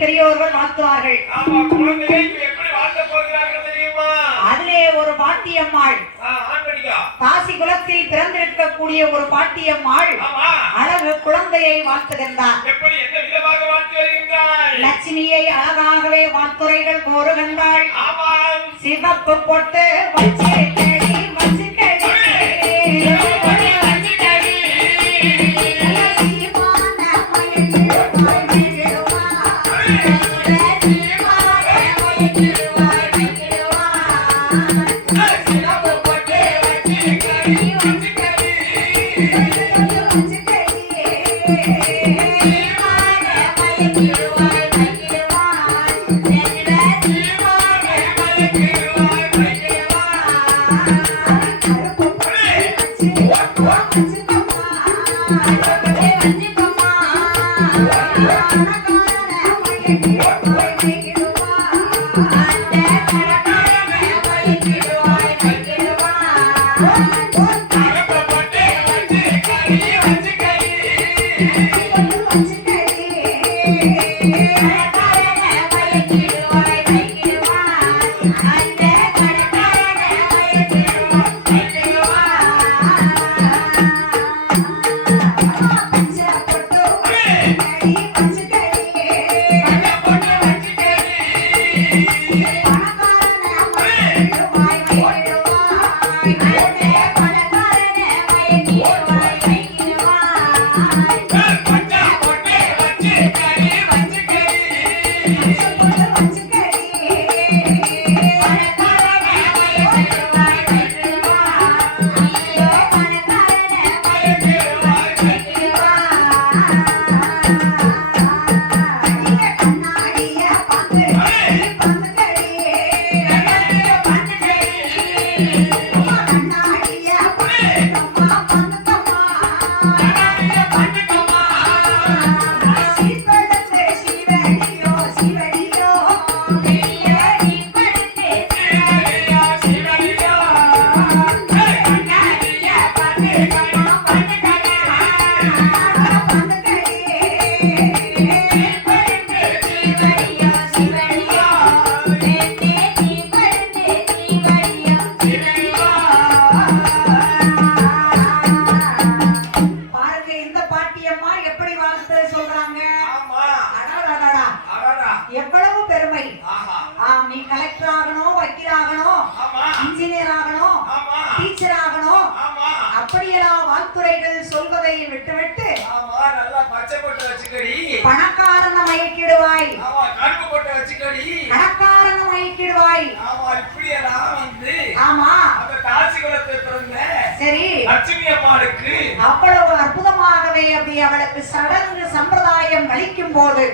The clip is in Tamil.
பெரியோர்கள் வாழ்த்துவார்கள். ஆமா, குழந்தையை எப்படி வாழ்த்த போகிறார்கள் தெரியுமா? அதிலே ஒரு பாட்டியம்மாள், காசி குலத்தில் பிறந்திருக்கக்கூடிய ஒரு பாட்டியம்மாள் அழகு குழந்தையை வாழ்த்துகின்றார். எப்படி, என்ன விதமாக வாழ்த்து வருகின்றாள்? லட்சுமியை அழகாகவே வாழ்த்துரைகள் கோருகின்றாள். சிவப்பு போட்டு வச்சு பணக்காரன மயக்கிடுவாய், பணக்காரன மயக்கிடுவாய். ஆமா, சரி, லட்சுமி அம்மாளுக்கு அவ்வளவு அற்புதமாகவே அப்படி அவளுக்கு சடங்கு சம்பிரதாயம் அளிக்கும் போது